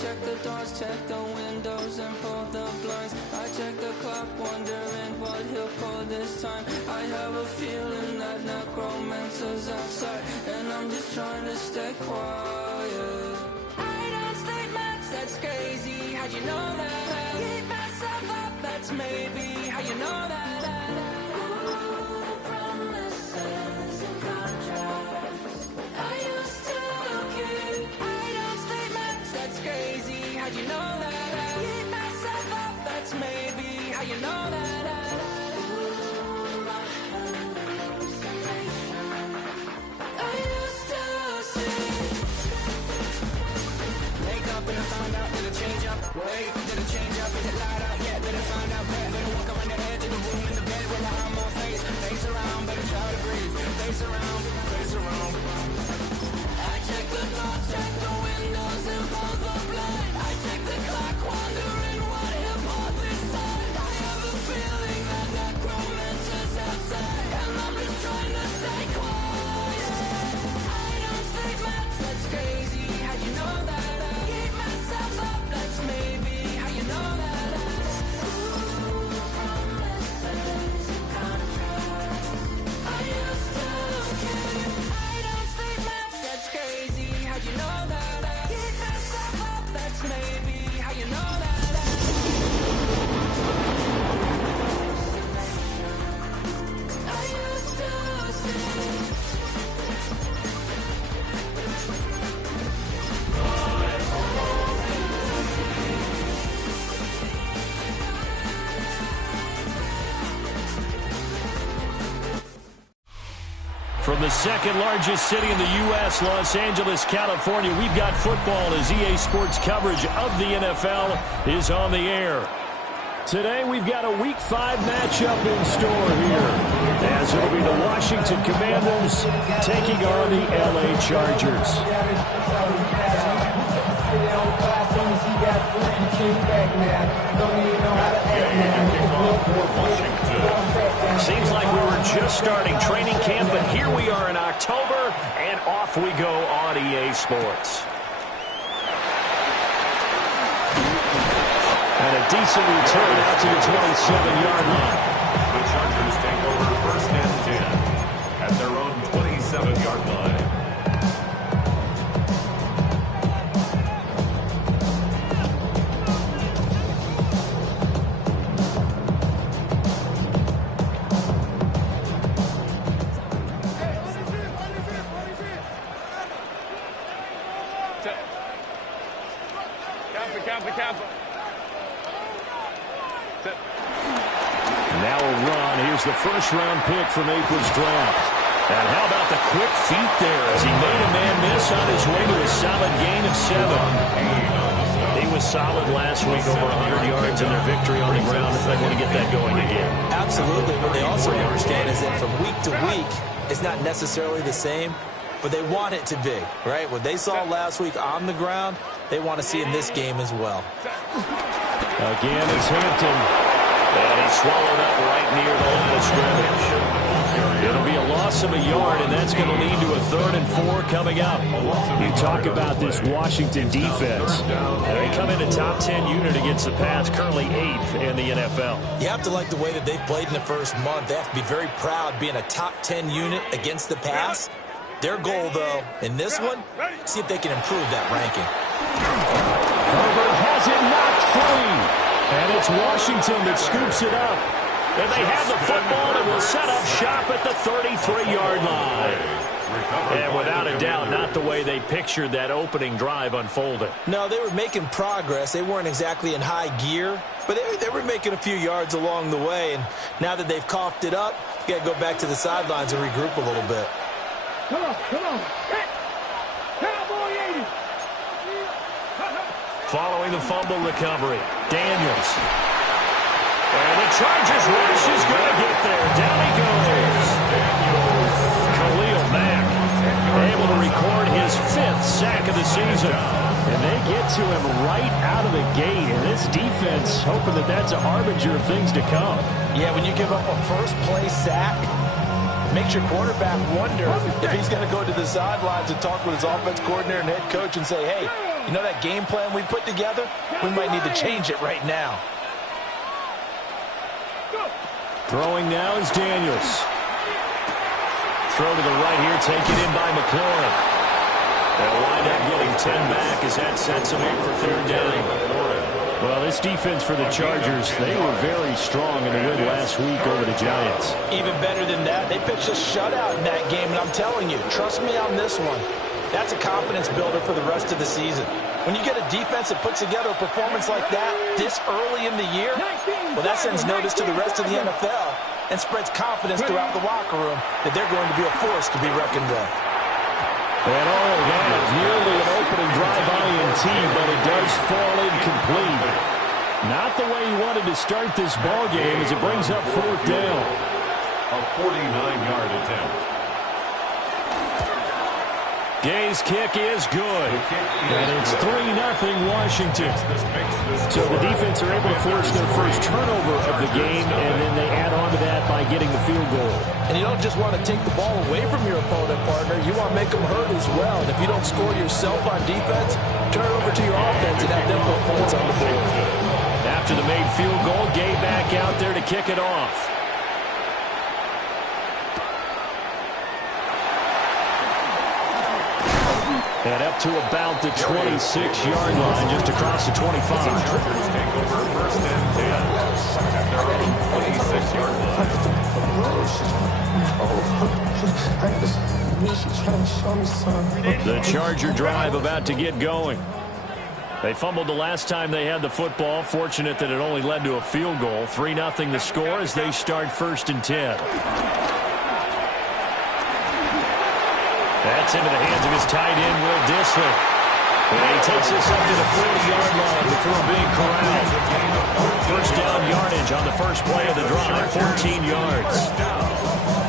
check the doors, check the windows, and pull the blinds. I check the clock, wondering what he'll pull this time. I have a feeling that necromancer's outside, and I'm just trying to stay quiet. I don't sleep much, that's crazy. How'd you know that? Keep myself up, that's maybe how you know that. You know that keep myself up, that's maybe how you know that. I used to see. Wake up and I found out that it change up. Wait, did it change up? Is it light out yet? Did it find out better? Better walk around the edge of the room in the bed with my arm on face. Face around, better try to breathe. Face around, face around. I check the doors, check the windows, and pull the blind. The clock, wondering what he'll pull this time. I have a feeling that necromancer's outside, and I'm just trying to stay quiet. I don't sleep much, that's crazy. How'd you know that? Keep myself up, that's maybe how you know that. Ooh, promises and contracts. I used to keep. I don't sleep much, that's crazy. How'd you know that? Keep myself up, that's maybe. You know that I used to see. From the second largest city in the U.S., Los Angeles, California, we've got football as EA Sports coverage of the NFL is on the air. Today, we've got a Week 5 matchup in store here, as it'll be the Washington Commanders taking on the L.A. Chargers. Seems like we were just starting training camp, but here we are in October, and off we go on EA Sports. And a decent return out to the 27-yard line. The Chargers take over first and 10 at their own 27-yard line. Now a run. Here's the first-round pick from April's draft. And how about the quick feet there as he made a man miss on his way to a solid gain of 7. He was solid last week, over 100 yards in their victory on the ground. If they want to get that going again. Absolutely. What they also understand is that from week to week, it's not necessarily the same, but they want it to be, right? What they saw last week on the ground, they want to see in this game as well. Again, it's Hampton. And he's swallowed up right near the line of scrimmage. It'll be a loss of a yard, and that's going to lead to a 3rd and 4 coming up. You talk about this Washington defense. They come in a top 10 unit against the pass, currently 8th in the NFL. You have to like the way that they've played in the first month. They have to be very proud being a top 10 unit against the pass. Their goal, though, in this one, see if they can improve that ranking. Herbert has it knocked free. And it's Washington that scoops it up. And they have the football and will set up shop at the 33-yard line. And without a doubt, not the way they pictured that opening drive unfolding. No, they were making progress. They weren't exactly in high gear, but they were making a few yards along the way. And now that they've coughed it up, you got to go back to the sidelines and regroup a little bit. Come on. Cowboy 80. Following the fumble recovery, Daniels. And the Chargers rush is going to get there. Down he goes. Khalil Mack able to record his 5th sack of the season. And they get to him right out of the gate. And this defense hoping that that's a harbinger of things to come. Yeah, when you give up a first-play sack, makes your quarterback wonder if he's going to go to the sidelines and talk with his offense coordinator and head coach and say, hey, You know that game plan we put together? We might need to change it right now. Throwing now is Daniels. Throw to the right here, taken in by McLaurin. They'll wind up getting 10 back as that sets them up for third down. Well, this defense for the Chargers, they were very strong in the win last week over the Giants. Even better than that, they pitched a shutout in that game, and I'm telling you, trust me on this one. That's a confidence builder for the rest of the season. When you get a defense that puts together a performance like that this early in the year, well, that sends notice to the rest of the NFL and spreads confidence throughout the locker room that they're going to be a force to be reckoned with. And that is nearly an opening drive INT, but it does fall incomplete. Not the way he wanted to start this ball game as it brings up fourth down. A 49-yard attempt. Gay's kick is good. And it's 3-0 Washington. So the defense are able to force their first turnover of the game, and then they add on to that by getting the field goal. And you don't just want to take the ball away from your opponent, partner. You want to make them hurt as well. And if you don't score yourself on defense, turn it over to your offense and have them put points on the board. After the made field goal, Gay back out there to kick it off. And up to about the 26-yard line, just across the 25. Chargers take over first and 10 at their own 26-yard line. The Charger drive about to get going. They fumbled the last time they had the football. Fortunate that it only led to a field goal. 3-0 the score as they start first and 10. That's into the hands of his tight end, Will Dissly. And he takes this up to the 40-yard line before being corralled. First down yardage on the first play of the drive, 14 yards.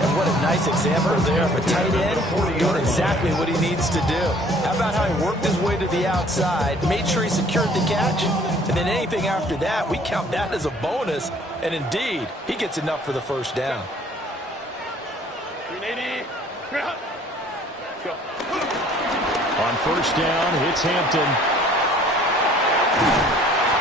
And what a nice example there of a tight end doing exactly what he needs to do. How about how he worked his way to the outside, made sure he secured the catch, and then anything after that, we count that as a bonus. And indeed, he gets enough for the first down. On first down, it's Hampton.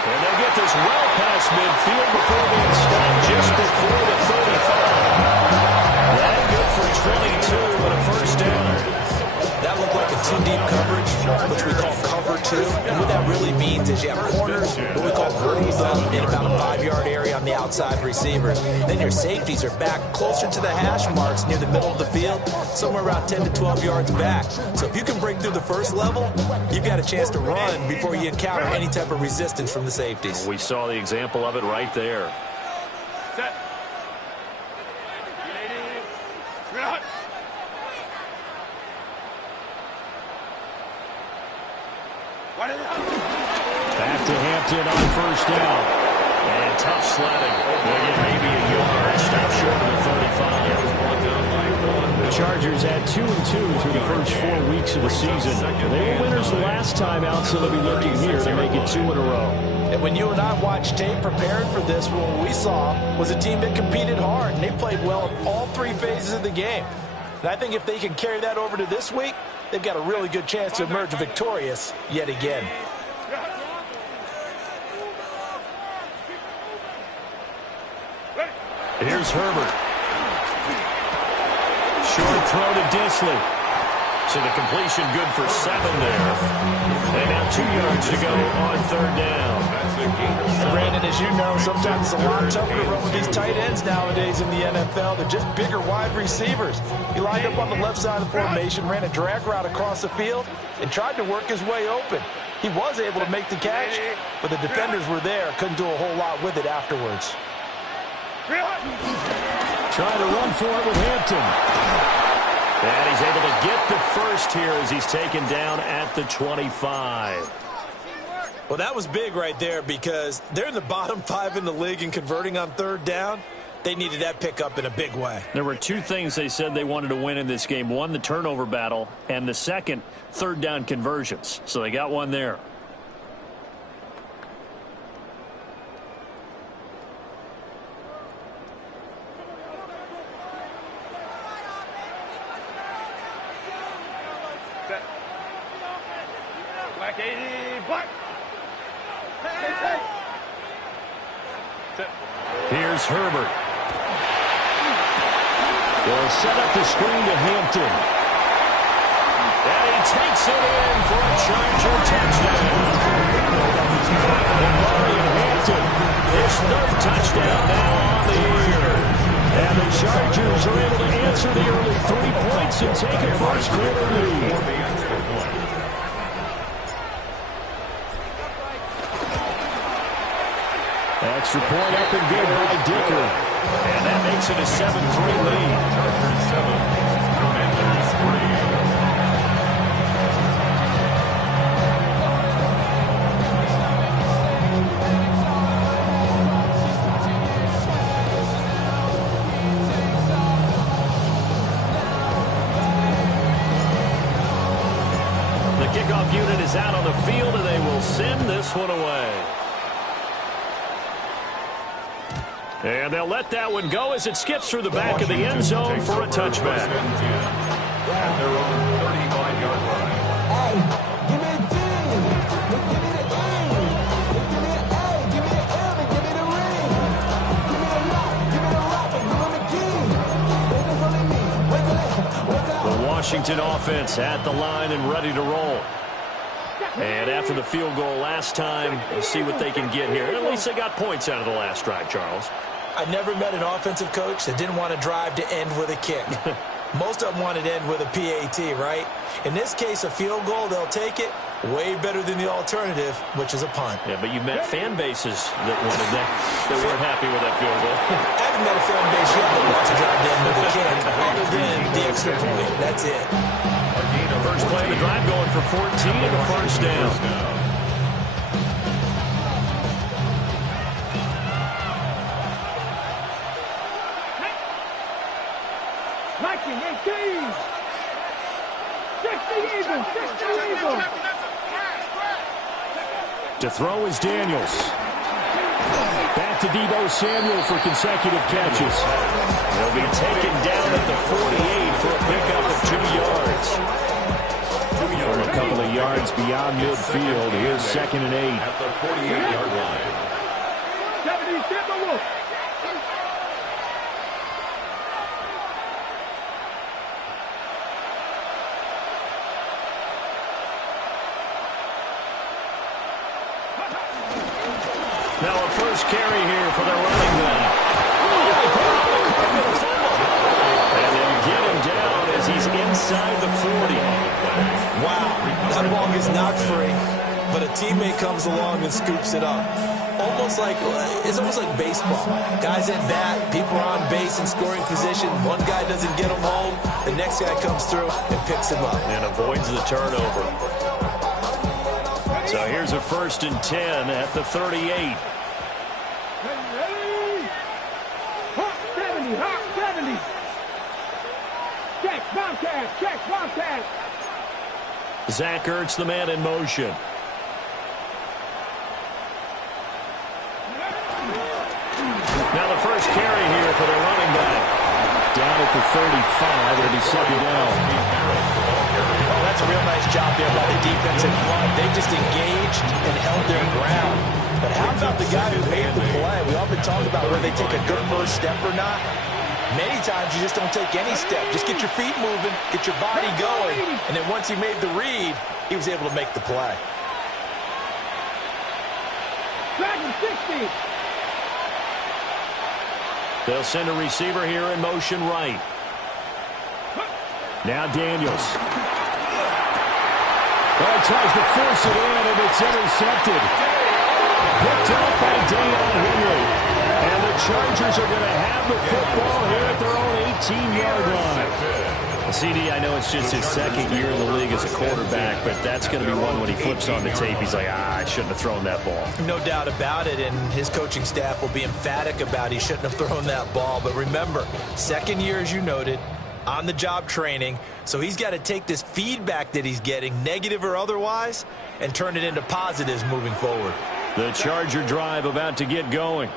And they'll get this well past midfield before being stopped just before the 35. That good for 22 and a first down. That looked like a two-deep coverage, which we call cover two. And what that really means is you have corners, what we call rolled up in about a 5-yard area on the outside receivers. Then your safeties are back closer to the hash marks near the middle of the field, somewhere around 10 to 12 yards back. So if you can break through the first level, you've got a chance to run before you encounter any type of resistance from the safeties. We saw the example of it right there. Set. Back to Hampton on first down. And tough sledding. They'll get maybe a yard. Stop short of the 35. The Chargers had 2-2 through the first 4 weeks of the season. They were winners the last time out, so they'll be looking here to make it 2 in a row. And when you and I watched tape preparing for this, what we saw was a team that competed hard, and they played well in all 3 phases of the game. And I think if they can carry that over to this week, they've got a really good chance to emerge victorious yet again. Here's Herbert. Short throw to Dissly. So the completion good for 7 there. And now 2 yards to go on third down. And Brandon, as you know, sometimes it's a lot tougher to run with these tight ends nowadays in the NFL. They're just bigger wide receivers. He lined up on the left side of the formation, ran a drag route across the field, and tried to work his way open. He was able to make the catch, but the defenders were there, couldn't do a whole lot with it afterwards. Trying to run for it with Hampton. And he's able to get the first here as he's taken down at the 25. Well, that was big right there because they're in the bottom 5 in the league in converting on third down. They needed that pickup in a big way. There were 2 things they said they wanted to win in this game. One, the turnover battle, and the second, third down conversions. So they got one there. Here's Herbert. They'll set up the screen to Hampton. And he takes it in for a Charger touchdown. Marion Hampton, his third touchdown now on the year. And the Chargers are able to answer the early 3 points and take a first quarter lead. Extra point up and good by Dicker. And that makes it a 7-3 lead. Chargers 7, Commanders 3. The kickoff unit is out on the field, and they will send this one away. And they'll let that one go as it skips through the back of the end zone for a touchback. At their own 35-yard line. Hey, give me a D. Give me the E. Give me an A. Give me an M. And give me the ring. Give me the lock. Give me the rock. And give me the key. There's only me. Wait till The Washington offense at the line and ready to roll. And after the field goal last time, we'll see what they can get here. At least they got points out of the last drive, Charles. I never met an offensive coach that didn't want to drive to end with a kick. Most of them wanted to end with a PAT, right? In this case, a field goal, they'll take it. Way better than the alternative, which is a punt. Yeah, but you've met fan bases that wanted that, that weren't happy with that field goal. I haven't met a fan base yet that wants to drive to end with a kick, other than the extra point. That's it. First play of the drive going for 14 and a first down. To throw is Daniels. Back to Deebo Samuel for consecutive catches. He'll be taken down at the 48 for a pickup of 2 yards. From a couple of yards beyond midfield, here's 2nd and 8. At the 48-yard line. Now a first carry here for the running back. And they'll get him down as he's inside the 40. Wow, that ball gets knocked free, but a teammate comes along and scoops it up. It's almost like baseball. Guys at bat, people are on base in scoring position. One guy doesn't get him home, the next guy comes through and picks him up. And avoids the turnover. So here's a 1st and 10 at the 38. Hot 70. Check, Bobcat. Zach Ertz, the man in motion. Now the first carry here for the running back. Down at the 35, it'll be 2nd down. Oh, that's a real nice job there by the defensive front. They just engaged and held their ground. But how about the guy who made the play? We often talk about whether they take a good first step or not. Many times you just don't take any step. Just get your feet moving, get your body going. And then once he made the read, he was able to make the play. Dragon 60. They'll send a receiver here in motion right. Now Daniels. Well, he tries to force it in, and it's intercepted. Picked up by Deion Henry. And the Chargers are going to have the football here at their own 18-yard line. CD, I know it's just his 2nd year in the league as a quarterback, but that's going to be one when he flips on the tape. He's like, I shouldn't have thrown that ball. No doubt about it, and his coaching staff will be emphatic about he shouldn't have thrown that ball. But remember, 2nd year, as you noted, on-the-job training, so he's got to take this feedback that he's getting, negative or otherwise, and turn it into positives moving forward. The Charger drive about to get going.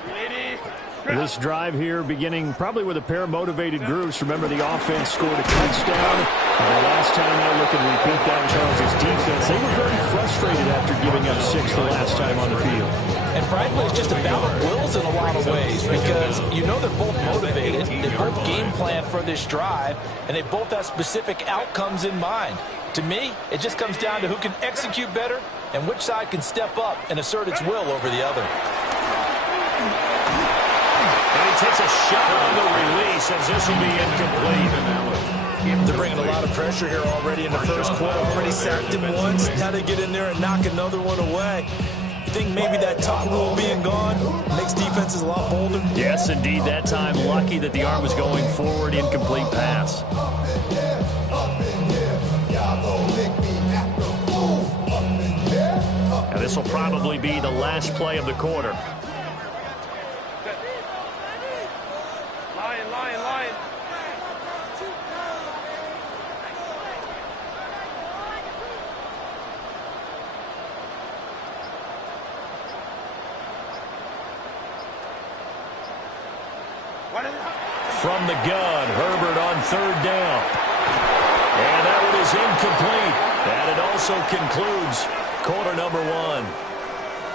This drive here beginning probably with a pair of motivated groups. Remember, the offense scored a touchdown. And the last time I look and repeat that, Charles' defense, they were very frustrated frustrated after giving up 6 the last time on the field. And frankly, it's just a battle of wills in a lot of ways because you know they're both motivated. They both game plan for this drive, and they both have specific outcomes in mind. To me, it just comes down to who can execute better and which side can step up and assert its will over the other. And he takes a shot on the release as this will be incomplete. They're bringing a lot of pressure here already in the first quarter. Already sacked him once. Now they get in there and knock another one away. You think maybe that tuck rule being gone makes defenses a lot bolder? Yes, indeed. That time, lucky that the arm was going forward. Incomplete pass. Now this will probably be the last play of the quarter. Lion. From the gun, Herbert on 3rd down. And that one is incomplete. And it also concludes quarter number 1.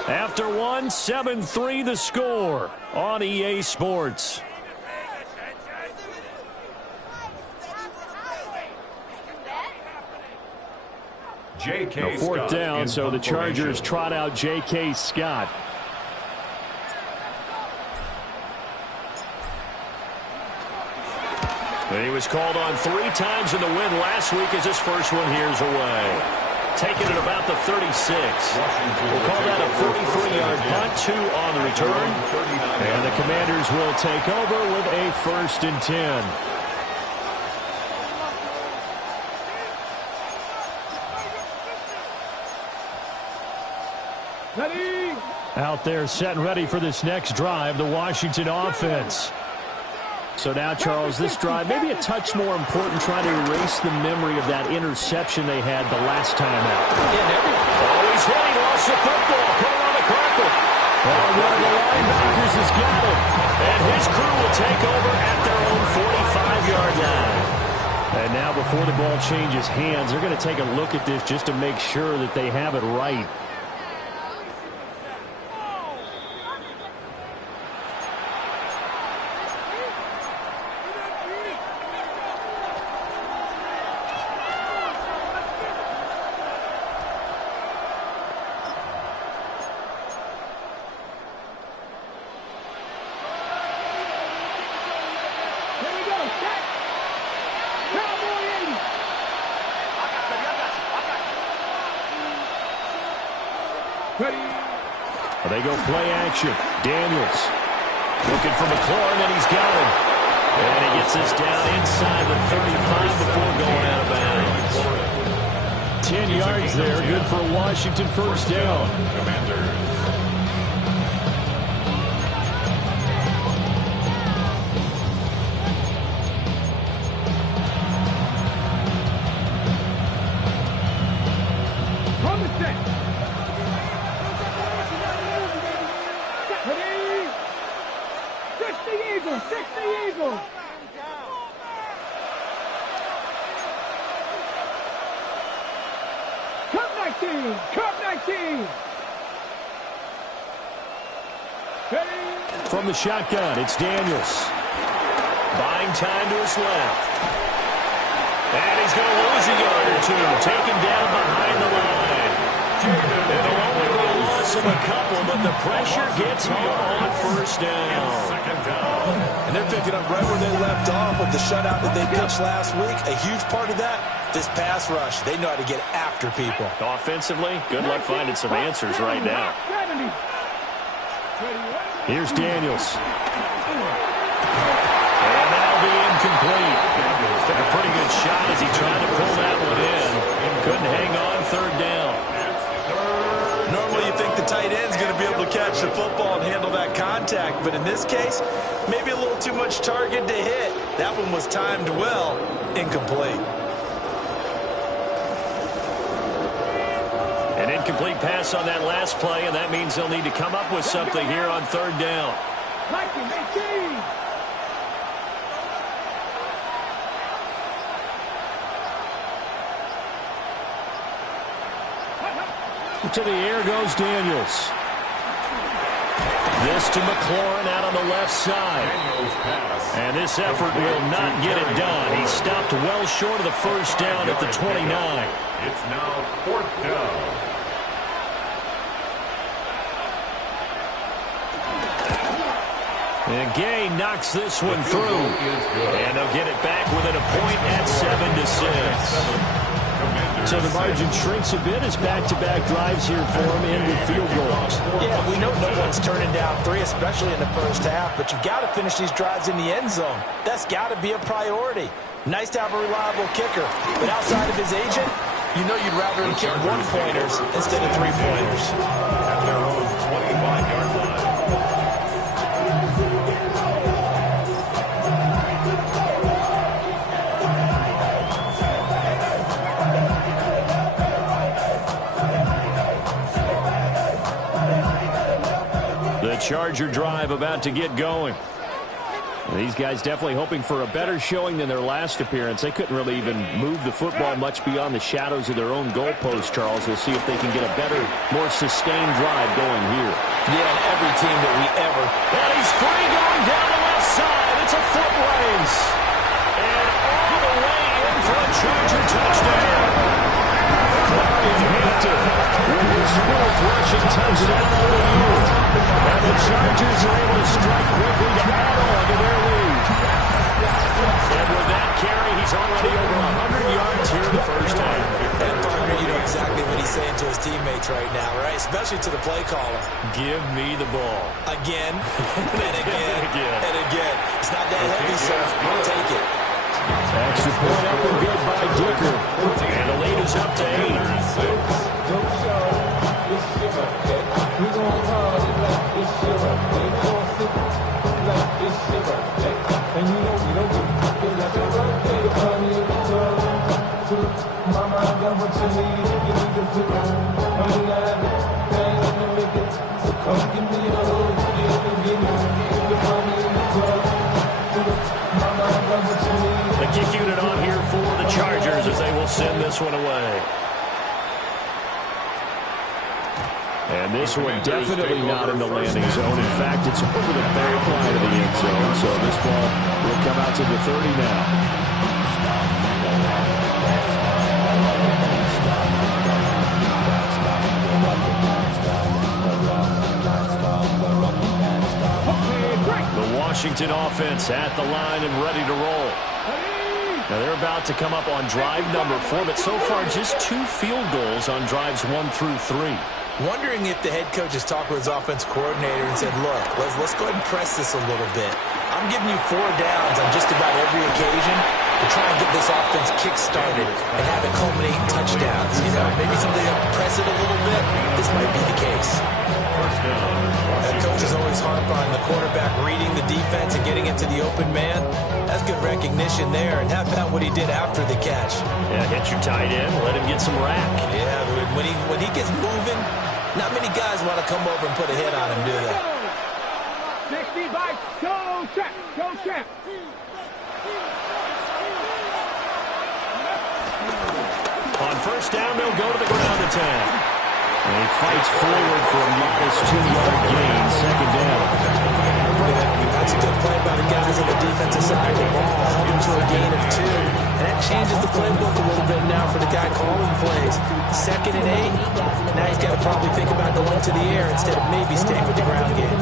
After 1, 7-3 the score on EA Sports. J.K. 4th down, so the Chargers trot out J.K. Scott. And he was called on 3 times in the win last week as his first one here's away. Taking it about the 36. We'll call that a 43-yard punt, 2 on the return. And the Commanders will take over with a 1st and 10. Ready? Out there set and ready for this next drive, the Washington offense. So now, Charles, this drive, maybe a touch more important, trying to erase the memory of that interception they had the last time out. He's hit. He lost the football. Put it on the carpet. Well, one of the linebackers has got it. And his crew will take over at their own 45-yard line. And now, before the ball changes hands, they're going to take a look at this just to make sure that they have it right. They go play action. Daniels looking for McLaurin, and he's got him. And he gets this down inside the 35 before going out of bounds. 10 yards there. Good for a Washington 1st down. Commanders. From the shotgun, it's Daniels. Buying time to his left. And he's going to lose a yard or 2. Taken down behind the line. It'll only be a loss of a couple, but the pressure gets home on 1st down. And they're picking up right where they left off with the shutout that they pitched last week. A huge part of that, this pass rush. They know how to get after people. Offensively, good luck finding some answers right now. Here's Daniels. And that'll be incomplete. Took a pretty good shot as he tried to pull that one in. Couldn't hang on 3rd down. Normally you think the tight end's going to be able to catch the football and handle that contact, but in this case, maybe a little too much target to hit. That one was timed well, incomplete. An incomplete pass on that last play, and that means they'll need to come up with something here on 3rd down. Up to the air goes Daniels. This to McLaurin out on the left side. And this effort will not get it done. He stopped well short of the first down at the 29. It's now 4th down. And Gay knocks this one through. And they'll get it back within a point at 7-6. So the margin shrinks a bit as back-to-back drives here for him end with field goals. Yeah, we know no one's turning down 3, especially in the first half, but you've got to finish these drives in the end zone. That's got to be a priority. Nice to have a reliable kicker, but outside of his agent, you know you'd rather him kick 1-pointers instead of 3-pointers. At their own 25-yard line. Charger drive about to get going. These guys definitely hoping for a better showing than their last appearance. They couldn't really even move the football much beyond the shadows of their own goalpost, Charles. We'll see if they can get a better, more sustained drive going here. Yeah, and every team that we ever... And he's free going down the left side. It's a foot race. And all the way in for a Charger touchdown. Brian Hampton with his 4th rushing touchdown on the year. And the Chargers are able to strike quickly to add on to their lead. And with that carry, he's already over 100 yards here in the first half. And partner, you know exactly what he's saying to his teammates right now, right? Especially to the play caller. Give me the ball. Again, and again, Again. and again. It's not that heavy, sir. I'll take it. Extra point up and good by Dicker. And the lead is up to 8. The kick unit on here for the Chargers as they will send this one away. And this one definitely not in the landing zone. In fact, it's over the back line of the end zone. So this ball will come out to the 30 now. The Washington offense at the line and ready to roll. Now they're about to come up on drive number 4, but so far just 2 field goals on drives 1 through 3. Wondering if the head coach has talked with his offense coordinator and said, look, let's go ahead and press this a little bit. I'm giving you 4 downs on just about every occasion to try and get this offense kick-started and have it culminate in touchdowns. You know, maybe something to press it a little bit. This might be the case. That coach is always harp on the quarterback reading the defense and getting into the open man. That's good recognition there. And how about what he did after the catch? Yeah, hit your tight end, let him get some rack. Yeah, when he gets moving, not many guys want to come over and put a hit on him, do they? 65, go check, go check. On first down, they'll go to the ground attack. And he fights forward for a modest 2-yard gain, second down. That's a good play by the guys on the defensive side of the ball, held him to a gain of 2. And that changes the playbook a little bit now for the guy calling plays. 2nd and 8. Now he's got to probably think about going to the air instead of maybe staying with the ground game.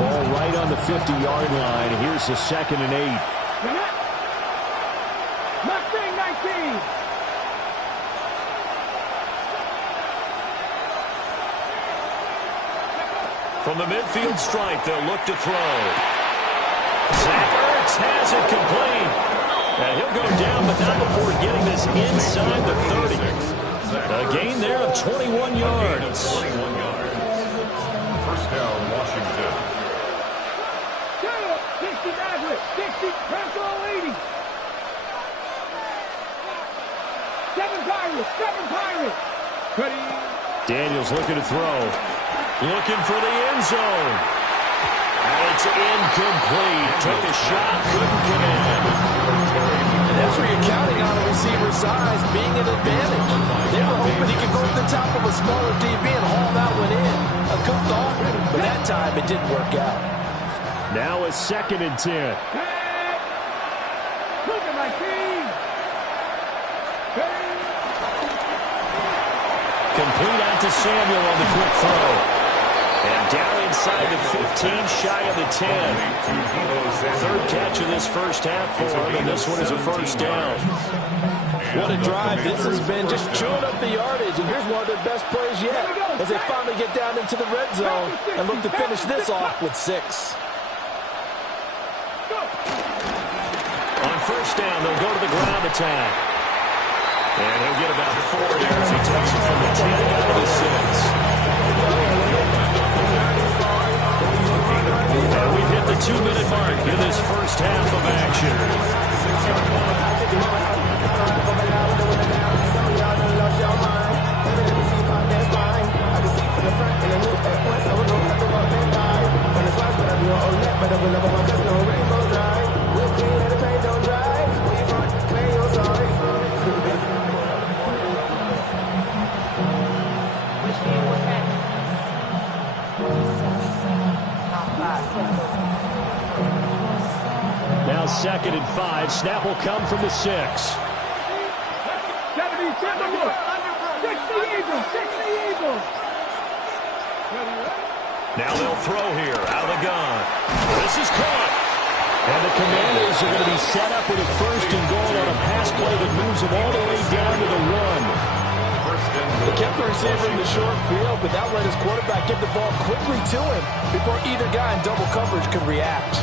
Ball right on the 50-yard line. Here's the 2nd and 8. Mustang 19. From the midfield stripe, they'll look to throw. Zach Ertz has it complete. And he'll go down, but not before getting this inside the 30. A gain there of 21 yards. 21 yards. First down, Washington. 60 Madrid, 60, Central 80. 7 Pirates. Ready. Daniels looking to throw. Looking for the end zone. And it's incomplete. Took a shot, couldn't connect. And that's where you're counting on a receiver's size being an advantage. They were hoping he could top of a smaller DB and haul that one in. A good thought, but that time it didn't work out. Now a 2nd and 10. Look at my team. Complete out to Samuel on the quick throw. And down inside the 15, shy of the 10. 3rd catch of this first half for him, and this one is a first down. What a drive this has been, just chewing up the yardage. And here's one of their best plays yet as they finally get down into the red zone and look to finish this off with 6. On first down, they'll go to the ground attack. And he'll get about 4 yards. He takes it from the 10 down to the 6. And we've hit the 2-minute mark in this first half of action. Now 2nd and 5. Snap will come from the 6. Now they'll throw here out of the gun. This is caught. And the Commanders are going to be set up with a 1st and goal on a pass play that moves them all the way down to the 1. They kept the receiver in the short field, but that let his quarterback get the ball quickly to him before either guy in double coverage could react.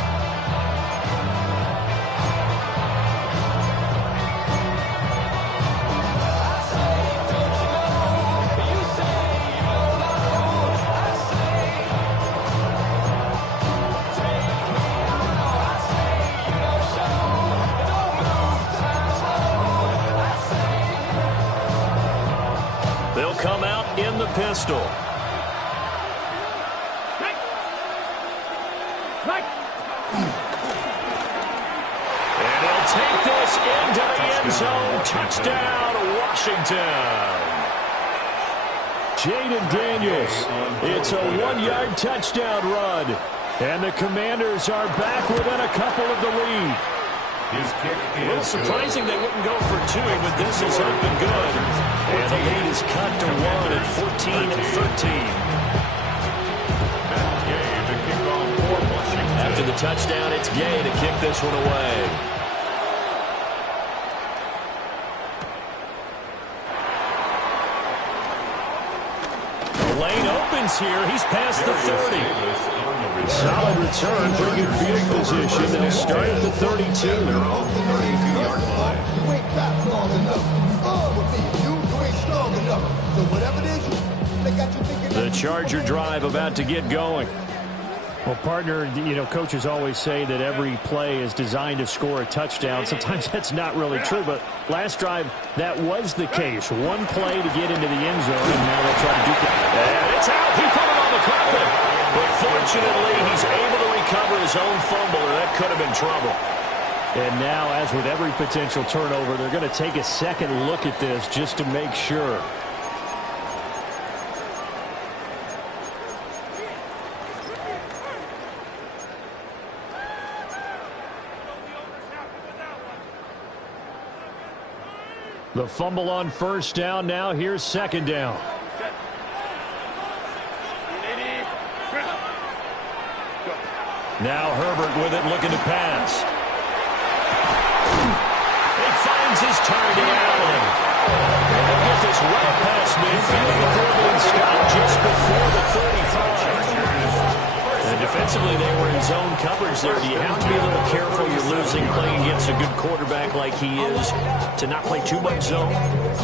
They'll come out in the pistol. And he'll take this into the end zone. Touchdown, Washington. Jaden Daniels. It's a 1-yard touchdown run. And the Commanders are back within a couple of the lead. A little surprising they wouldn't go for 2, but this has been good. And the lead is cut to 1 at 14-13. After the touchdown, it's Gay to kick this one away. The lane opens here. He's past the 30. Solid return, pretty good field position. They'll start at the 32. They're off the 32-yard line. You ain't back long enough. With me, you ain't strong enough. So whatever it is, they got you thinking. The Charger drive about to get going. Well, partner, coaches always say that every play is designed to score a touchdown. Sometimes that's not really true, but last drive, that was the case. One play to get into the end zone, and now they'll try to duplicate. And it's out. He put it on the carpet. But fortunately, he's able to recover his own fumble, or that could have been trouble. And now, as with every potential turnover, they're going to take a second look at this just to make sure. The fumble on first down. Now here's 2nd down. Now Herbert with it, looking to pass. He finds his target, Allen. And they'll get this right past midfield before being stopped just before the 35. And defensively, they were in zone coverage there. Do you have to be a little careful? You're losing, playing against a good quarterback like he is, to not play too much zone?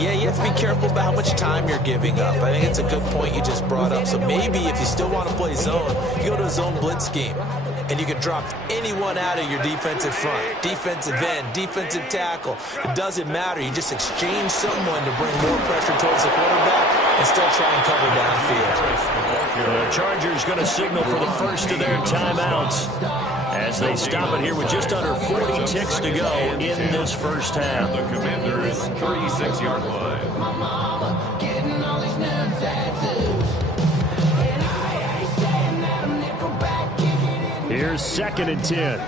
Yeah, you have to be careful about how much time you're giving up. I think it's a good point you just brought up. So maybe if you still want to play zone, you go to a zone blitz scheme. And you can drop anyone out of your defensive front, defensive end, defensive tackle. It doesn't matter. You just exchange someone to bring more pressure towards the quarterback and still try and cover downfield. The Chargers going to signal for the first of their timeouts as they stop it here with just under 40 ticks to go in this first half. The Commanders' 36-yard line. Here's 2nd and 10.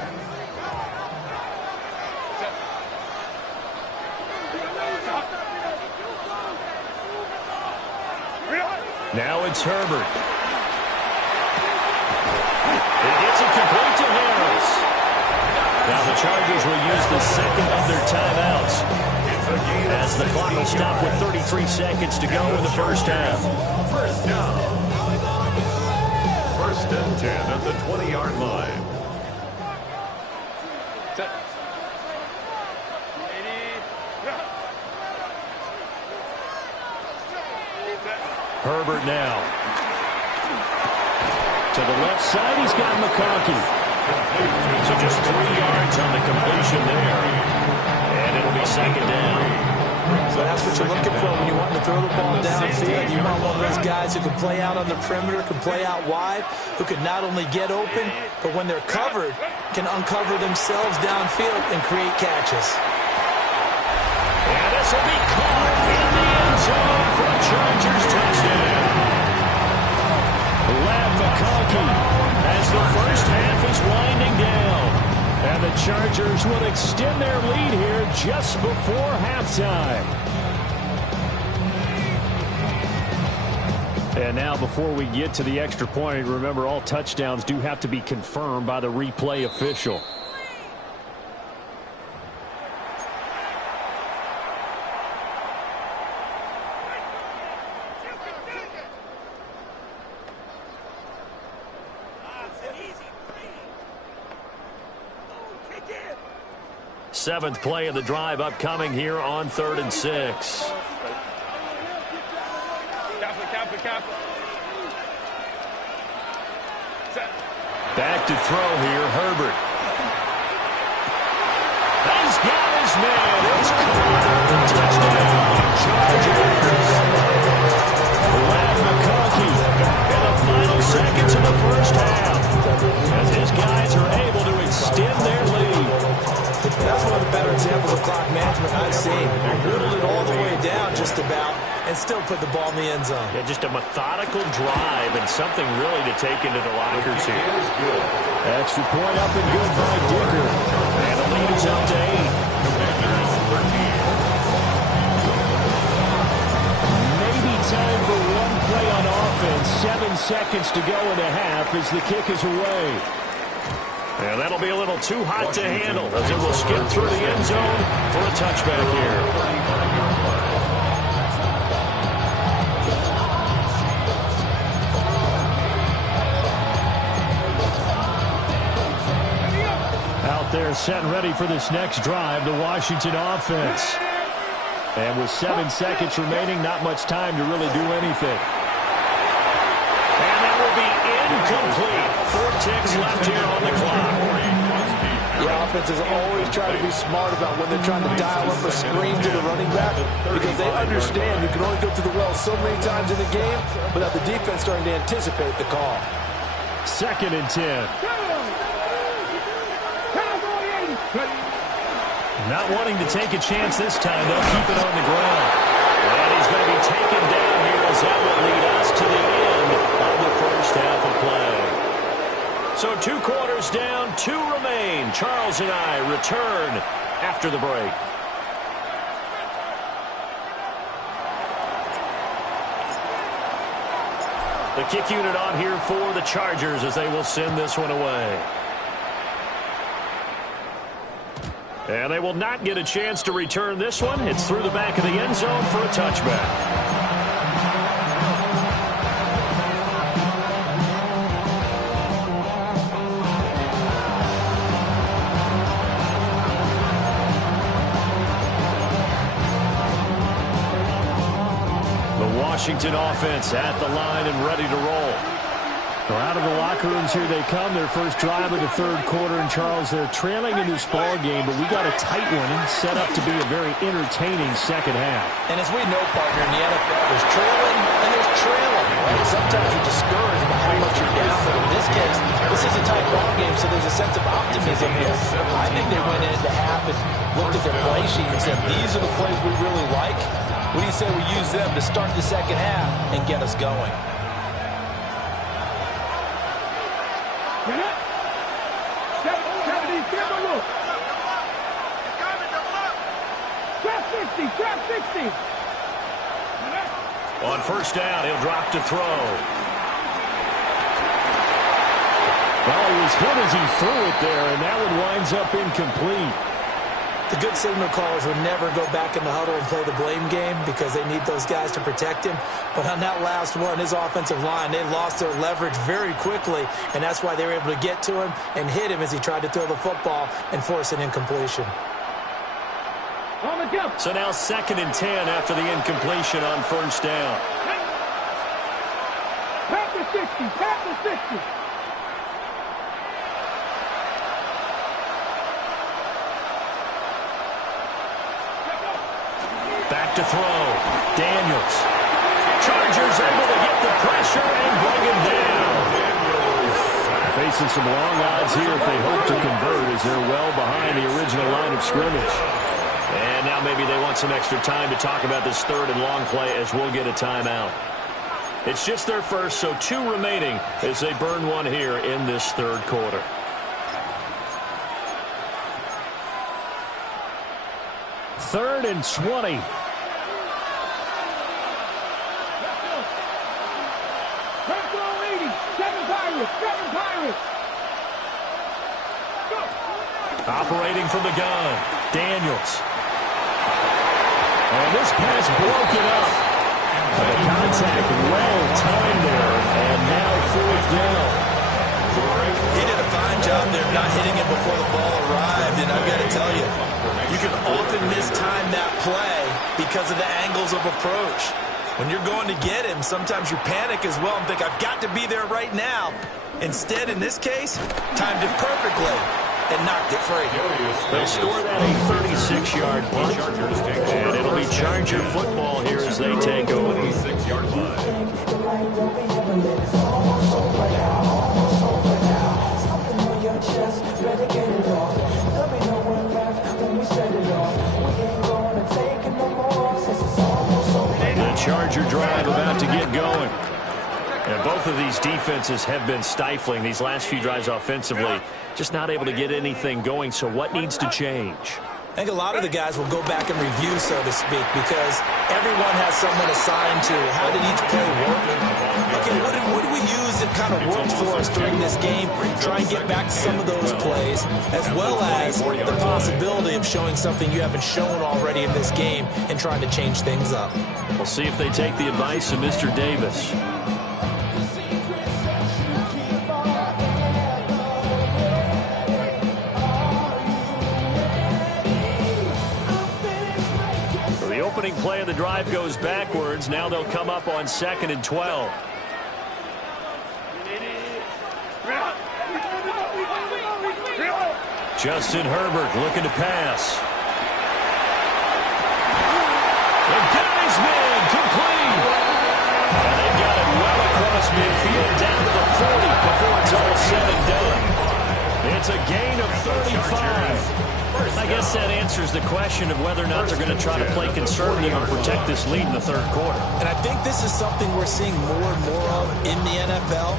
Now it's Herbert. He gets it complete to Harris. Now the Chargers will use the second of their timeouts, as the clock will stop with 33 seconds to go in the first half. First down. 1st and 10 at the 20-yard line. Herbert now. To the left side, he's got McConkey. So just 3 yards on the completion there. And it'll be 2nd down. So that's what you're looking for when you want to throw the ball downfield. You want one of those guys who can play out on the perimeter, can play out wide, who can not only get open, but when they're covered, can uncover themselves downfield and create catches. And this will be caught in the end zone for a Chargers touchdown. Lad McConkey as the first half is winding down. And the Chargers will extend their lead here just before halftime. And now before we get to the extra point, remember all touchdowns do have to be confirmed by the replay official. Seventh play of the drive upcoming here on 3rd and 6. Back to throw here, Herbert. He's got his man. It's caught. Touchdown, Chargers. Lad McConkey in the final seconds of the first half, as his guys are able to extend their lead. That's one of the better examples of clock management I've seen. Whittled it all the way down just about and still put the ball in the end zone. Yeah, just a methodical drive and something really to take into the lockers here. Extra point up and good by Dicker. And the lead is up to 8. Maybe time for one play on offense. 7 seconds to go in the half as the kick is away. And that'll be a little too hot to handle as it will skip through the end zone for a touchback here. Out there set and ready for this next drive, the Washington offense. And with 7 seconds remaining, not much time to really do anything. And that will be incomplete. 4 ticks left here on the clock. The offenses always try to be smart about when they're trying to dial up a screen to the running back, because they understand you can only go to the well so many times in the game without the defense starting to anticipate the call. 2nd and 10. Not wanting to take a chance this time, they'll keep it on the ground. And he's going to be taken down here as that will lead us to the end of the first half of play. So 2 quarters down, 2 remain. Charles and I return after the break. The kick unit on here for the Chargers as they will send this one away. And they will not get a chance to return this one. It's through the back of the end zone for a touchback. Washington offense at the line and ready to roll. Well, out of the locker rooms here they come. Their first drive of the 3rd quarter. And Charles, they're trailing in this ball game, but we got a tight one and set up to be a very entertaining second half. And as we know, partner, in the NFL, there's trailing and there's trailing. Right? Sometimes you're discouraged by how much you're down, but in this case, this is a tight ball game, so there's a sense of optimism here. I think they went into half and looked at their play sheet and said, these are the plays we really like. What do you say we use them to start the second half and get us going? On first down, he'll drop to throw. Well, he was hit as he threw it there, and that one winds up incomplete. The good signal callers would never go back in the huddle and play the blame game because they need those guys to protect him. But on that last one, his offensive line, they lost their leverage very quickly, and that's why they were able to get to him and hit him as he tried to throw the football and force an incompletion. So now 2nd and 10 after the incompletion on first down. Pass the 60, pass the 60. Back to throw. Daniels. Chargers able to get the pressure and bring him down. Facing some long odds here if they hope to convert as they're well behind the original line of scrimmage. And now maybe they want some extra time to talk about this 3rd and long play as we'll get a timeout. It's just their first, so 2 remaining as they burn one here in this 3rd quarter. Third and 20. Operating from the gun, Daniels. And this pass broken up. The contact well timed there, and now 4th down. He did a fine job there of not hitting it before the ball arrived, and I've got to tell you, you can often mistime that play because of the angles of approach. When you're going to get him, sometimes you panic as well and think, I've got to be there right now. Instead, in this case, timed it perfectly and knocked it free. They'll score that a 36-yard punt, and it'll be Charger football here as they take over. 36-yard line. The Charger drive about to get going. And both of these defenses have been stifling these last few drives offensively. Just not able to get anything going, so what needs to change? I think a lot of the guys will go back and review, so to speak, because everyone has someone assigned to how did each play work. Okay, what did we use that kind of worked for us during this game? Try and get back to some of those plays, as well as the possibility of showing something you haven't shown already in this game and trying to change things up. We'll see if they take the advice of Mr. Davis. Opening play of the drive goes backwards. Now they'll come up on 2nd and 12. Justin Herbert looking to pass. The guy's man complete. And they've got it well across midfield down to the 40 before it's all said and done. It's a gain of 35. I guess that answers the question of whether or not they're going to try to play conservative and protect this lead in the 3rd quarter. And I think this is something we're seeing more and more of in the NFL.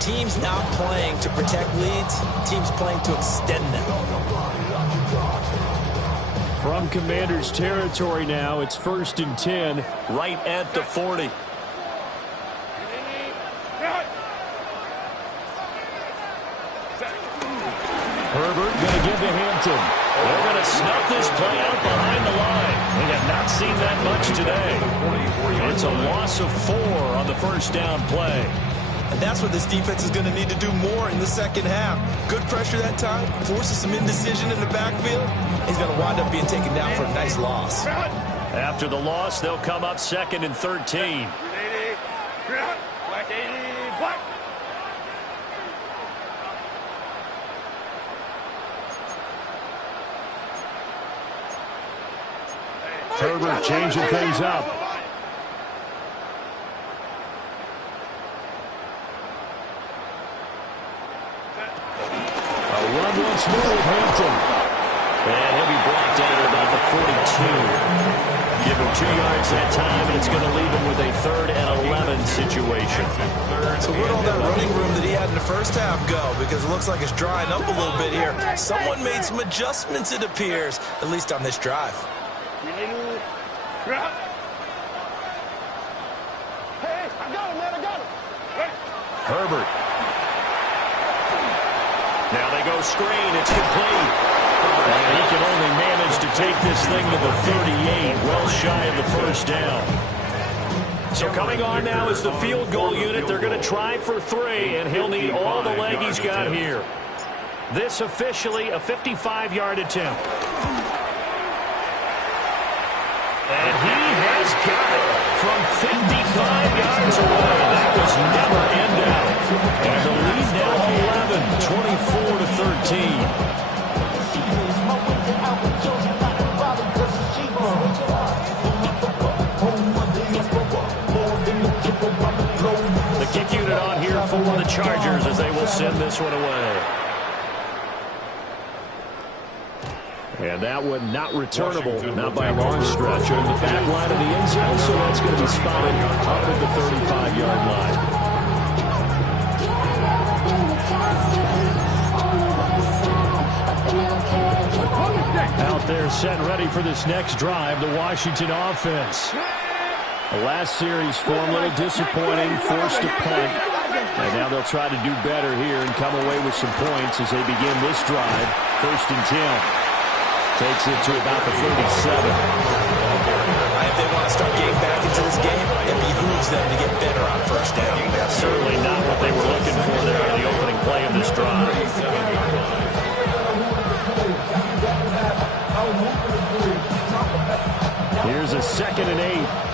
Teams not playing to protect leads, teams playing to extend them. From Commander's territory now, it's 1st and 10. Right at the 40. Herbert going to give to Hampton. They're going to snuff this play out behind the line. We have not seen that much today. It's a loss of 4 on the first down play. And that's what this defense is going to need to do more in the second half. Good pressure that time, forces some indecision in the backfield. He's going to wind up being taken down for a nice loss. After the loss, they'll come up 2nd and 13. Herbert changing things up. A run once more with Hampton. And he'll be brought down to about the 42. Give him 2 yards that time, and it's going to leave him with a 3rd and 11 situation. So where'd all that running room that he had in the first half go? Because it looks like it's drying up a little bit here. Someone made some adjustments, it appears, at least on this drive. Herbert. Now they go screen. It's complete. And he can only manage to take this thing to the 38, well shy of the first down. So coming on now is the field goal unit. They're going to try for 3, and he'll need all the leg he's got here. This officially a 55-yard attempt. And he has got it from 55 yards away. That was never in doubt. And the lead now 11, 24-13. The kick unit on here for the Chargers as they will send this one away. And that one not returnable, not by a long stretch. On the back line of the end zone, so that's going to be spotted up at the 35-yard line. Out there set ready for this next drive, the Washington offense. The last series form a little disappointing, forced a punt. And now they'll try to do better here and come away with some points as they begin this drive. 1st and 10. Takes it to about the 37. If they want to start getting back into this game, it behooves them to get better on 1st down. That's certainly not what they were looking for there in the opening play of this drive. Here's a 2nd and 8.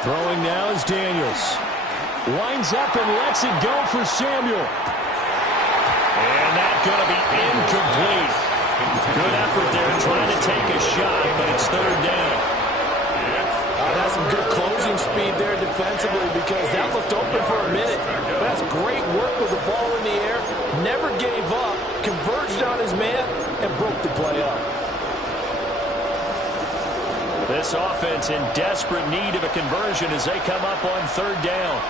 Throwing now is Daniels. Winds up and lets it go for Samuel. And that's going to be incomplete. Good effort there trying to take a shot, but it's 3rd down. That's some good closing speed there defensively because that looked open for a minute. That's great work with the ball in the air. Never gave up, converged on his man, and broke the play up. This offense in desperate need of a conversion as they come up on 3rd down.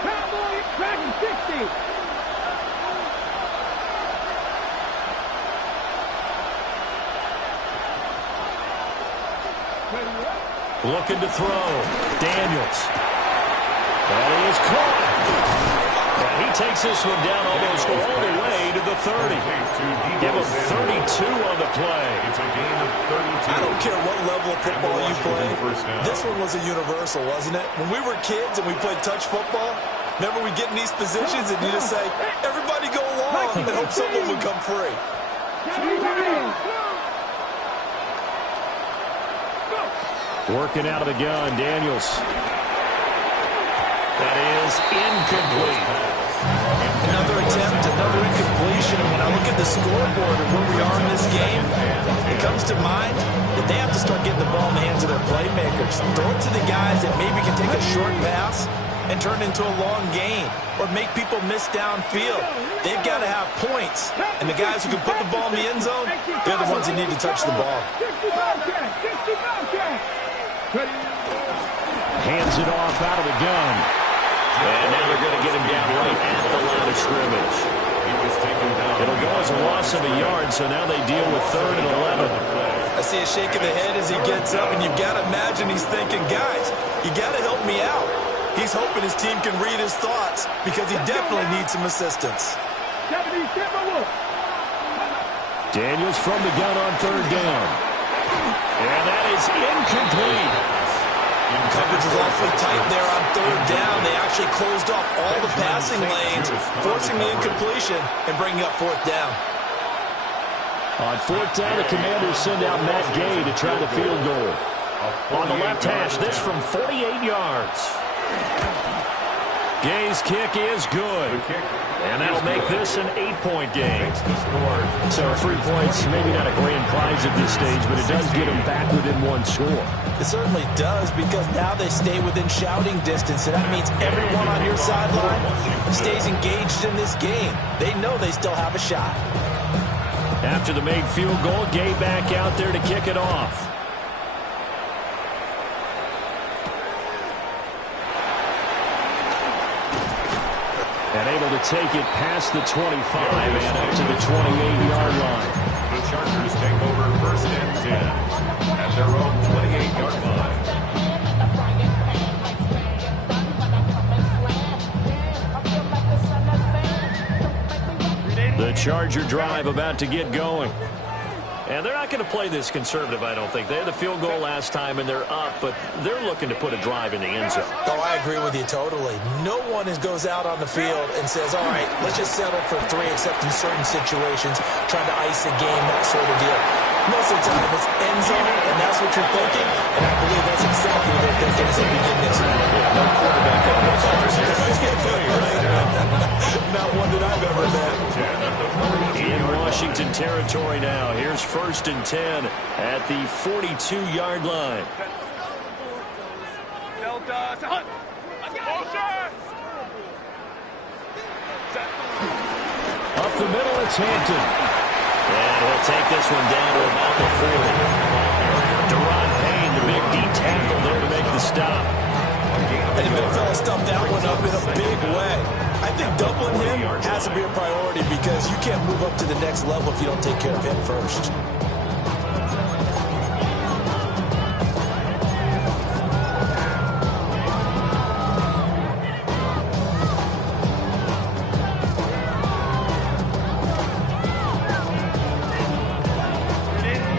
Cowboys back in 60. Looking to throw. Daniels. That is caught. And he takes this one down almost all the way to the 30. Give him 32 on the play. I don't care what level of football you play. This one was a universal, wasn't it? When we were kids and we played touch football, remember we get in these positions and you just say, everybody go along, and hope someone would come free. Working out of the gun, Daniels. That is incomplete. Another attempt, another incompletion. And when I look at the scoreboard and where we are in this game, it comes to mind that they have to start getting the ball in the hands of their playmakers. Throw it to the guys that maybe can take a short pass and turn it into a long gain or make people miss downfield. They've got to have points. And the guys who can put the ball in the end zone, they're the ones that need to touch the ball. Hands it off out of the gun. And now they're going to get him down right at the line of scrimmage. It'll go as a loss of a yard, so now they deal with 3rd and 11. I see a shake of the head as he gets up, and you've got to imagine he's thinking, guys, you got to help me out. He's hoping his team can read his thoughts because he definitely needs some assistance. Daniels from the gun on 3rd down. And that is incomplete. Coverage was awfully tight there on 3rd down. They actually closed off all the passing lanes, forcing the incompletion and bringing up 4th down. On 4th down, the Commanders send out Matt Gay to try the field goal. On the left hash, this from 48 yards. Gay's kick is good. And that'll make this an 8-point game. So 3 points, maybe not a grand prize at this stage, but it does get them back within one score. It certainly does, because now they stay within shouting distance, and that means everyone on your sideline stays engaged in this game. They know they still have a shot. After the made field goal, Gay back out there to kick it off. And able to take it past the 25 and up to the 28-yard line. The Chargers take over 1st and 10 at their own 28-yard line. The Charger drive about to get going. And they're not going to play this conservative, I don't think. They had the field goal last time, and they're up, but they're looking to put a drive in the end zone. Oh, I agree with you totally. No one goes out on the field and says, all right, let's just settle for 3, except in certain situations, trying to ice a game, that sort of deal. Most of the time, it's end zone, and that's what you're thinking, and I believe that's exactly what they're thinking as they begin this one. Yeah, no quarterback on the Chargers here. Let's get funny, right? Not one that I've ever met. In Washington territory now. Here's 1st and 10 at the 42-yard line. Up the middle, it's Hampton. And he'll take this one down to about the 40. Deron Payne, the big D tackle there to make the stop. And the Mxfl stuffed that one up in a big way. I think doubling him has to be a priority, because you can't move up to the next level if you don't take care of him first.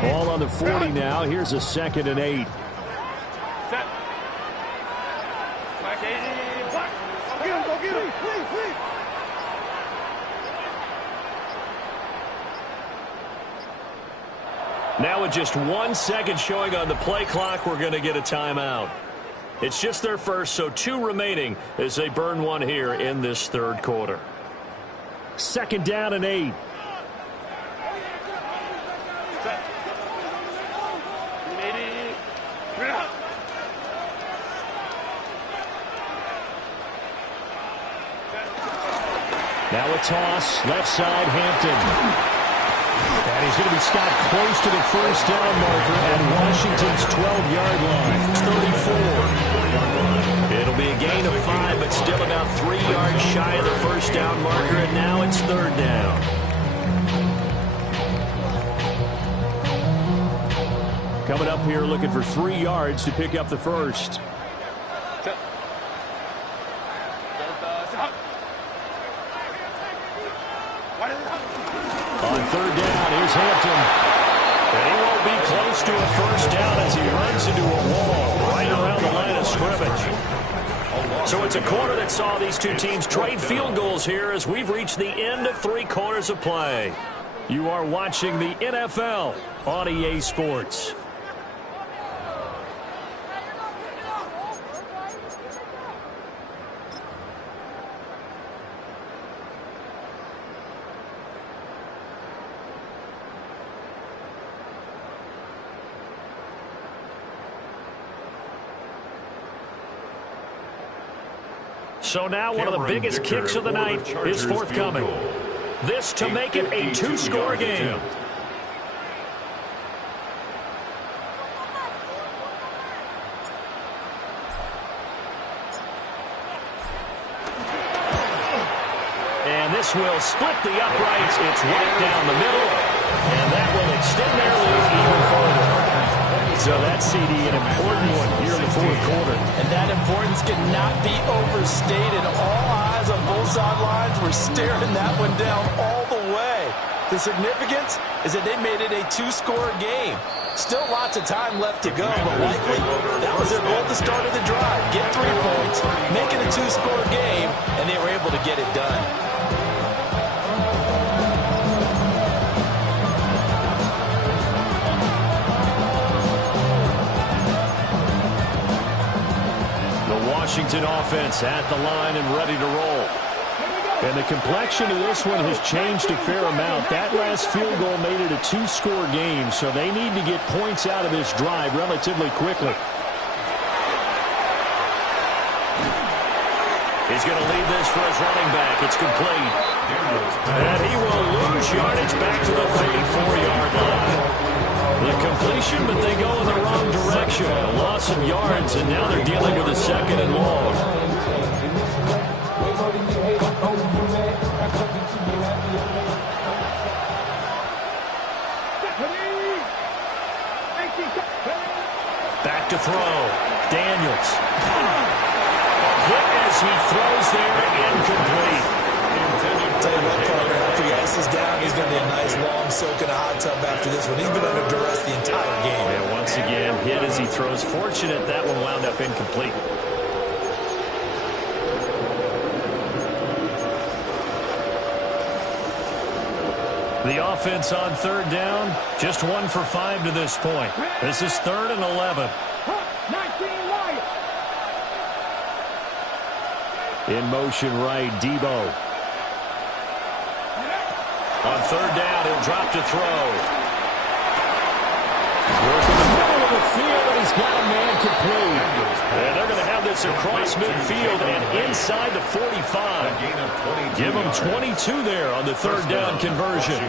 Ball on the 40 now. Here's a 2nd and 8. Now with just 1 second showing on the play clock, we're going to get a timeout. It's just their first, so 2 remaining as they burn one here in this 3rd quarter. 2nd down and 8. Now a toss, left side, Hampton. And he's going to be stopped close to the 1st down marker at Washington's 12-yard line. It's 34. It'll be a gain of 5, but still about 3 yards shy of the 1st down marker, and now it's 3rd down. Coming up here looking for 3 yards to pick up the 1st. On 3rd down, here's Hampton. And he won't be close to a 1st down as he runs into a wall right around the line of scrimmage. So it's a quarter that saw these two teams trade field goals here as we've reached the end of 3 quarters of play. You are watching the NFL on EA Sports. So now one of the biggest kicks of the night is forthcoming. This to make it a 2-score game. And this will split the uprights. It's right down the middle. And that will extend their lead even further. So that CD, an important one here in the 4th quarter. And that importance cannot be overstated. All eyes on both sidelines were staring that one down all the way. The significance is that they made it a 2-score game. Still lots of time left to go, but likely that was their goal at the start of the drive. Get 3 points, make it a 2-score game, and they were able to get it done. Washington opposing offense at the line and ready to roll. And the complexion of this one has changed a fair amount. That last field goal made it a 2-score game, so they need to get points out of this drive relatively quickly. He's going to lead this for his running back. It's complete. And he will lose yardage back to the 34-yard line. The completion, but they go in the wrong direction. A loss of yards, and now they're dealing with a 2nd and long. Back to throw. Daniels. Hit as he throws there, incomplete. Tell you what, partner, after he ices down, he's going to be a nice long soak in a hot tub after this one. He's been under duress the entire game. And once again, hit as he throws. Fortunate that one wound up incomplete. The offense on 3rd down, just 1 for 5 to this point. This is 3rd and 11. In motion right, Debo. On 3rd down, he'll drop to throw. Working the middle of the field, and he's got a man complete. And they're going to have this across midfield and inside the 45. Give them 22 there on the 3rd down conversion.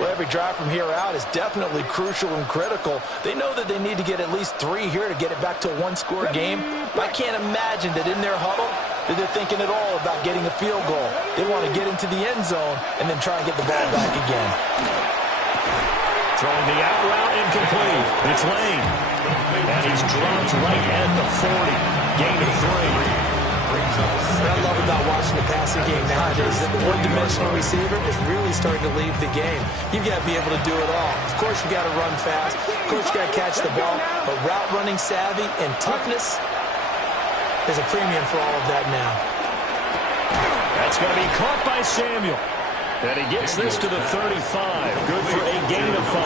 Well, every drive from here out is definitely crucial and critical. They know that they need to get at least 3 here to get it back to a 1-score game. But I can't imagine that in their huddle that they're thinking at all about getting a field goal. They want to get into the end zone and then try and get the ball back again. Throwing the out route, incomplete. It's Lane. And he's dropped right at the 40. Gain of 3. What I love about watching the passing game nowadays is that the one-dimensional receiver is really starting to leave the game. You've got to be able to do it all. Of course, you've got to run fast. Of course, you've got to catch the ball. But route running savvy and toughness, there's a premium for all of that now. That's going to be caught by Samuel. And he gets this to the 35. Good for a gain of 5.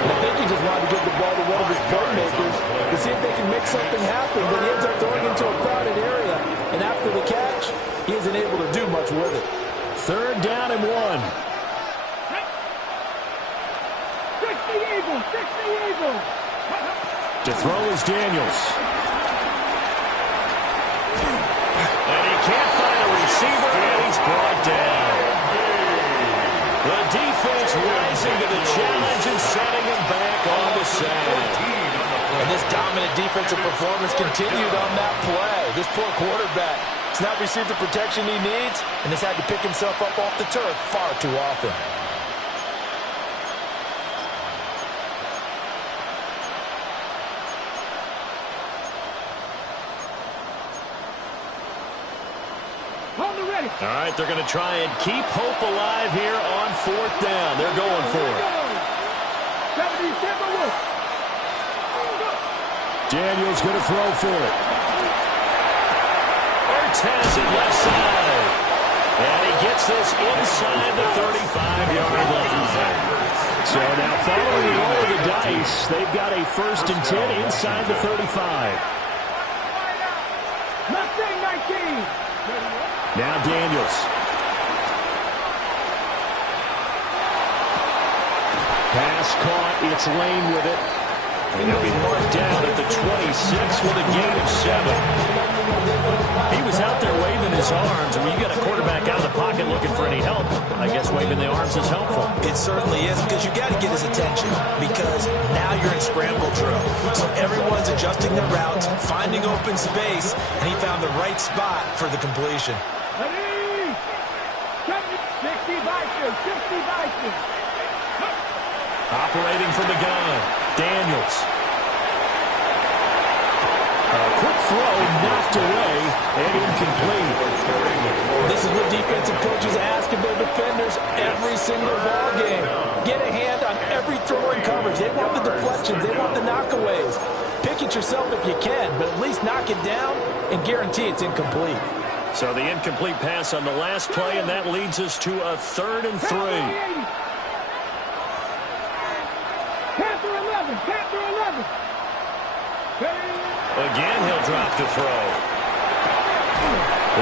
I think he just wanted to give the ball to one of his playmakers to see if they can make something happen, but he ends up throwing into a crowded area. And after the catch, he isn't able to do much with it. 3rd down and 1. 60 Eagles, 60 Eagles. To throw is Daniels. And he can't find a receiver, and he's brought down. The defense rising to the challenge and setting him back on the sack. And this dominant defensive performance continued on that play. This poor quarterback has not received the protection he needs and has had to pick himself up off the turf far too often. All right, they're going to try and keep hope alive here on 4th down. They're going for it. Daniels going to throw for it. Ertz has it left side. And he gets this inside the 35-yard line. So now following the roll of the dice, they've got a 1st and 10 inside the 35. Now Daniels. Pass caught. It's Lane with it. And he'll be marked down at the 26 with a gain of 7. He was out there waving his arms. When you got a quarterback out of the pocket looking for any help, I guess waving the arms is helpful. It certainly is, because you got to get his attention, because now you're in scramble drill. So everyone's adjusting their routes, finding open space, and he found the right spot for the completion. 60 Vikings. Operating from the gun, Daniels. A quick throw knocked away and incomplete. This is what defensive coaches ask of their defenders every single ball game. Get a hand on every throw in coverage. They want the deflections. They want the knockaways. Pick it yourself if you can, but at least knock it down and guarantee it's incomplete. So the incomplete pass on the last play, and that leads us to a 3rd and 3. Panther 11. Again, he'll drop to throw.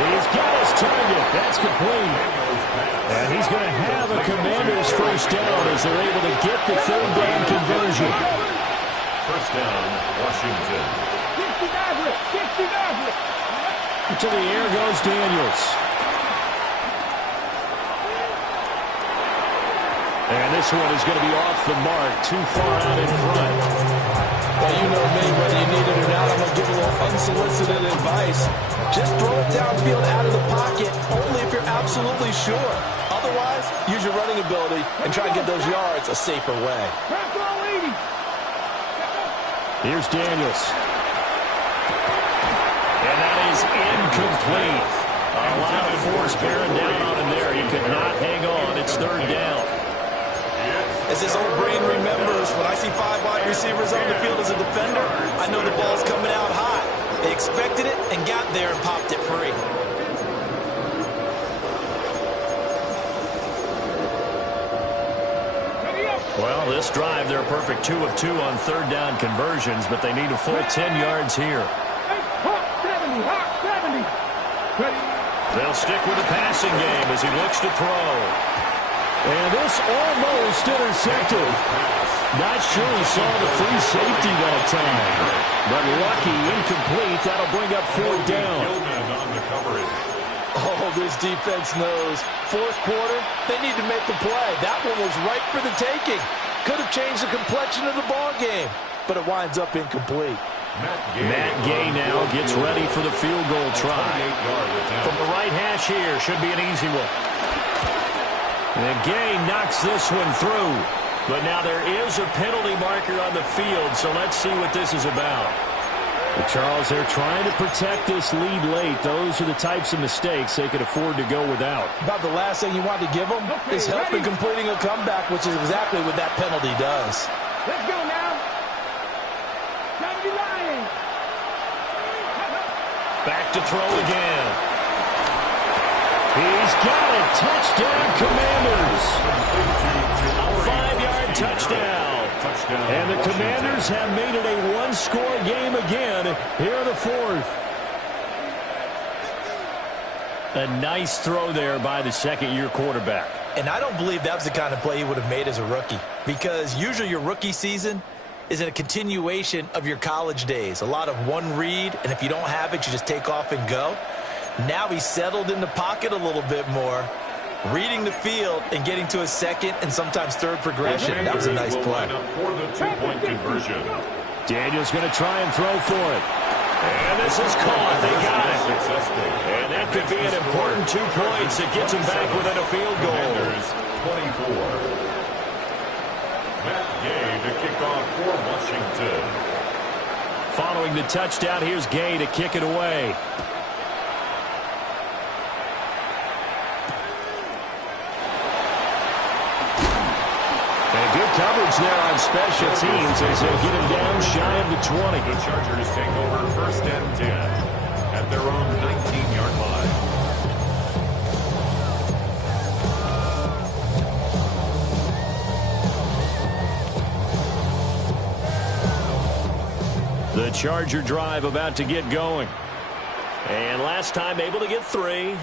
He's got his target. That's complete. And he's going to have a Commanders first down as they're able to get the third down conversion. First down, Washington. To the air goes Daniels. And this one is going to be off the mark, too far out in front. Well, you know me, whether you need it or not, I'm going to give a little unsolicited advice. Just throw it downfield out of the pocket, only if you're absolutely sure. Otherwise, use your running ability and try and get those yards a safer way. Here's Daniels. And that is incomplete. A lot of force bearing down on him there. He could not hang on. It's third down. As this old brain remembers, when I see 5 wide receivers on the field as a defender, I know the ball's coming out high. They expected it and got there and popped it free. Well, this drive, they're a perfect 2 of 2 on third down conversions, but they need a full 10 yards here. They'll stick with the passing game as he looks to throw. And this almost intercepted. Not sure he saw the free safety that time. But lucky, incomplete. That'll bring up fourth down. Oh, this defense knows. Fourth quarter, they need to make the play. That one was right for the taking. Could have changed the complexion of the ball game, but it winds up incomplete. Matt Gay now gets ready for the field goal try. From the right hash here, should be an easy one. And Gay knocks this one through. But now there is a penalty marker on the field, so let's see what this is about. Well, Charles, they're trying to protect this lead late. Those are the types of mistakes they could afford to go without. About the last thing you want to give them is help in completing a comeback, which is exactly what that penalty does. Let's go now. Back to throw again. He's got it. Touchdown, Commanders. A 5-yard touchdown. And the Commanders have made it a one-score game again here in the fourth. A nice throw there by the second-year quarterback. And I don't believe that was the kind of play he would have made as a rookie, because usually your rookie season is a continuation of your college days. A lot of one read, and if you don't have it, you just take off and go. Now he's settled in the pocket a little bit more, reading the field and getting to a second and sometimes third progression. That was a nice play. For the two-point conversion. Daniel's going to try and throw for it. And this is caught. They got it. And that could be an important 2 points that gets him back within a field goal. 24. Matt Gay to kick off for Washington. Following the touchdown, here's Gay to kick it away. And good coverage there on special teams as they get him down shy of the 20. The Chargers take over first and 10 at their own 19-yard line. The Charger drive about to get going. And last time able to get 3.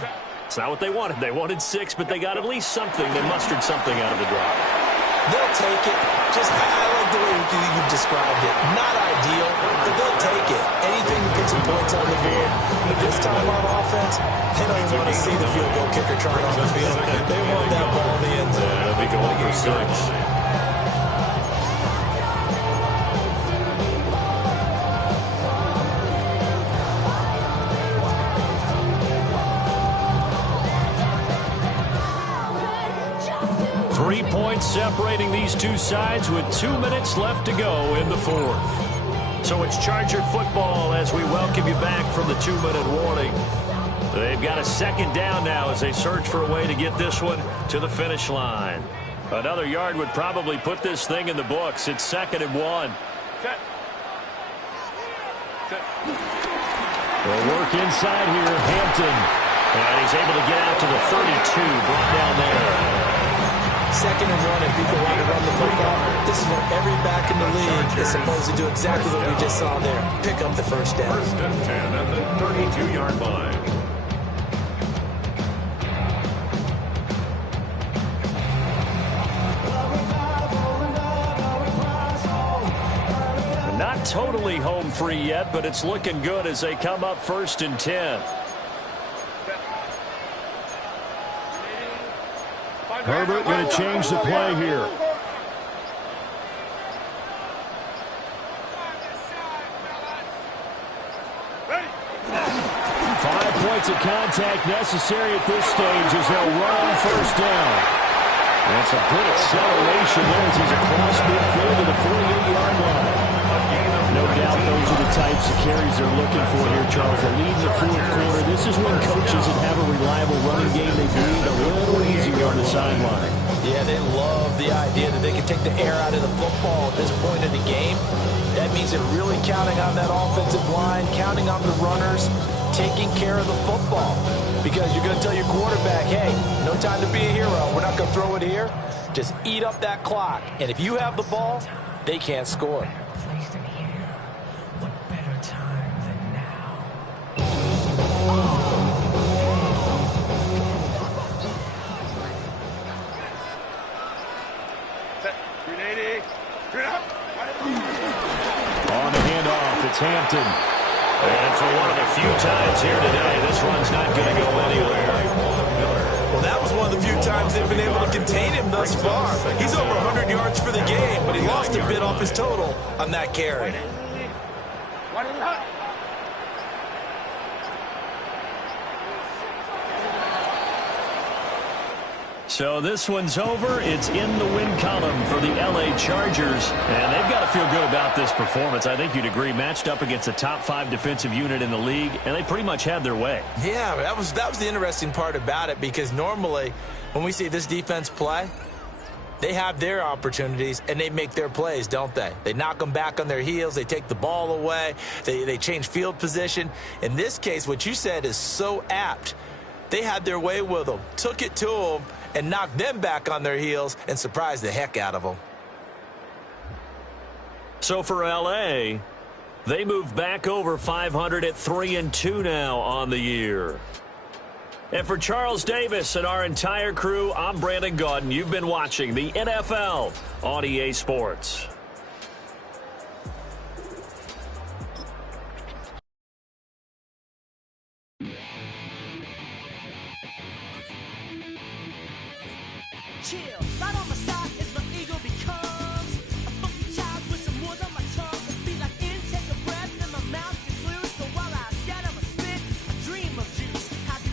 It's not what they wanted. They wanted 6, but they got at least something. They mustered something out of the drive. They'll take it. Just, I like the way you've described it. Not ideal, but they'll take it. Anything to put some points on the board. But this time on offense, they don't even want to see the field goal kicker trying on the field. They want that ball in the end zone. They'll be going for 6. 3 points separating these two sides with 2 minutes left to go in the fourth. So it's Charger football as we welcome you back from the 2-minute warning. They've got a second down now as they search for a way to get this one to the finish line. Another yard would probably put this thing in the books. It's 2nd and 1. They'll work inside here, Hampton. And he's able to get out to the 32, brought down there. 2nd and 1 and people want to run the football, this is where every back in the league is supposed to do exactly what we just saw there. Pick up the first down. 1st and 10 at the 32-yard line. Not totally home free yet, but it's looking good as they come up 1st and 10. Herbert going to change the play here. 5 points of contact necessary at this stage as they'll run on 1st down. That's a good acceleration there as he's across midfield to the 48-yard line. No doubt those are the types of carries they're looking for here, Charles. The lead in the 4th quarter. This is when coaches that have a reliable running game, they breathe a little easier on the sideline. Yeah, they love the idea that they can take the air out of the football at this point of the game. That means they're really counting on that offensive line, counting on the runners, taking care of the football. Because you're going to tell your quarterback, hey, no time to be a hero. We're not going to throw it here. Just eat up that clock. And if you have the ball, they can't score. On the handoff, it's Hampton. And for one of the few times here today, this one's not going to go anywhere. Well, that was one of the few times they've been able to contain him thus far. He's over 100 yards for the game, but he lost a bit off his total on that carry. So this one's over. It's in the win column for the L.A. Chargers. And they've got to feel good about this performance. I think you'd agree, matched up against the top 5 defensive unit in the league, and they pretty much had their way. Yeah, that was the interesting part about it, because normally when we see this defense play, they have their opportunities and they make their plays, don't they? They knock them back on their heels. They take the ball away. They change field position. In this case, what you said is so apt. They had their way with them, took it to them, and knocked them back on their heels and surprised the heck out of them. So for L.A., they move back over 500 at 3-2 now on the year. And for Charles Davis and our entire crew, I'm Brandon Gaudin. You've been watching the NFL on EA Sports. Chill, right on the side.